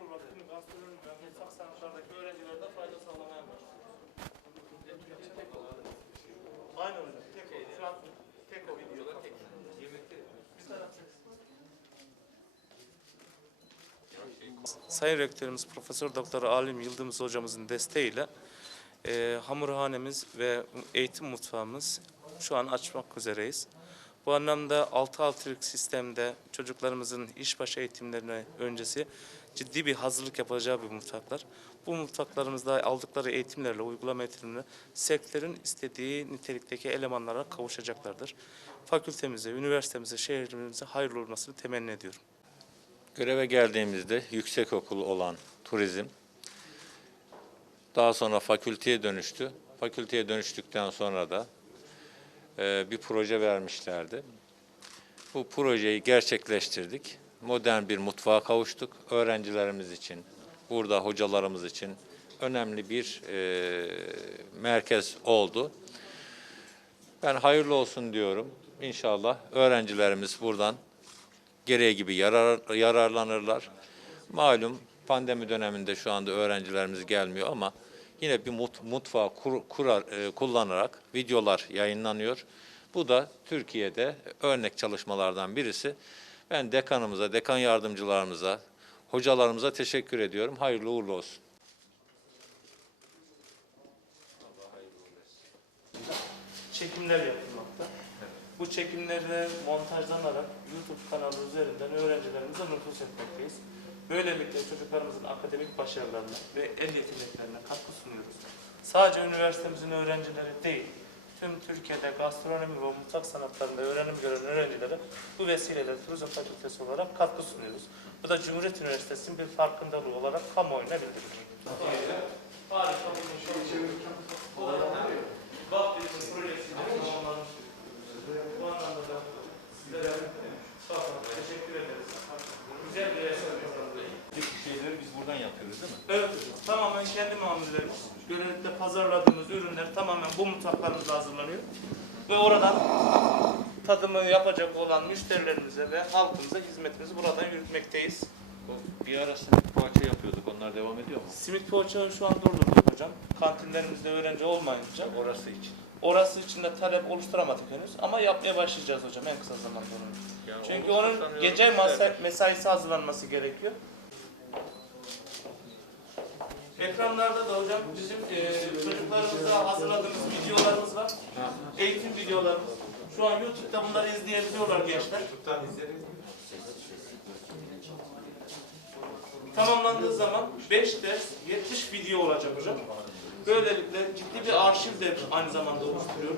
mutfak sanatlardaki öğrencilere de fayda sağlamaya başladı. Aynen öyle. Tek o. Şu an tek o videolar tek. Bir taraf Sayın Rektörümüz Profesör Doktor Alim Yıldız hocamızın desteğiyle e, hamurhanemiz ve eğitim mutfağımız şu an açmak üzereyiz. Bu anlamda 6-6'lık sistemde çocuklarımızın işbaşı eğitimlerine öncesi ciddi bir hazırlık yapacağı bir mutfaklar. Bu mutfaklarımızda aldıkları eğitimlerle, uygulama eğitimlerle sektörün istediği nitelikteki elemanlara kavuşacaklardır. Fakültemize, üniversitemize, şehrimize hayırlı olmasını temenni ediyorum. Göreve geldiğimizde yüksekokul olan turizm daha sonra fakülteye dönüştü. Fakülteye dönüştükten sonra da bir proje vermişlerdi. Bu projeyi gerçekleştirdik. Modern bir mutfağa kavuştuk. Öğrencilerimiz için, burada hocalarımız için önemli bir e, merkez oldu. Ben hayırlı olsun diyorum. İnşallah öğrencilerimiz buradan gereği gibi yarar, yararlanırlar. Malum pandemi döneminde şu anda öğrencilerimiz gelmiyor ama yine bir mut, mutfağı kur, kurar, e, kullanarak videolar yayınlanıyor. Bu da Türkiye'de örnek çalışmalardan birisi. Ben dekanımıza, dekan yardımcılarımıza, hocalarımıza teşekkür ediyorum. Hayırlı uğurlu olsun. çekimler yapılmakta. Bu çekimleri montajlanarak YouTube kanalı üzerinden öğrencilerimize nüfus etmekteyiz. Böylelikle çocuklarımızın akademik başarılarına ve el yeteneklerine katkı sunuyoruz. Sadece üniversitemizin öğrencileri değil, tüm Türkiye'de gastronomi ve mutfak sanatlarında öğrenim gören öğrencilere bu vesileyle turizm fakültesi olarak katkı sunuyoruz. Bu da Cumhuriyet Üniversitesi'nin bir farkındalığı olarak kamuoyuna bildirilmektedir. Harika bir şey. Bak bizim projesiyle tamamlanmış. Bu anlamda da sizlere sağ olun, teşekkür ederiz. Güzel bir resim kazandı. şeyleri biz buradan yapıyoruz değil mi? Evet, tamamen kendi mamullerimiz. Böylelikle pazarladığımız ürünler tamamen bu mutfaklarımızda hazırlanıyor. Ve oradan tadımı yapacak olan müşterilerimize ve halkımıza hizmetimizi buradan yürütmekteyiz. O bir ara simit poğaça yapıyorduk. Onlar devam ediyor mu? Simit poğaçağı şu an durdurduk hocam. Kantinlerimizde öğrenci olmayınca Orası için. orası için de talep oluşturamadık henüz ama yapmaya başlayacağız hocam en kısa zamanda onu. Yani Çünkü onun sanıyorum gece masa, mesaisi hazırlanması gerekiyor. Ekranlarda da hocam bizim e, çocuklarımıza hazırladığımız videolarımız var. Eğitim videolarımız. Şu an YouTube'da bunları izleyebiliyorlar gençler. Tamamlandığı zaman 5 ders 70 video olacak hocam. Böylelikle ciddi bir arşiv de aynı zamanda oluşturuyor.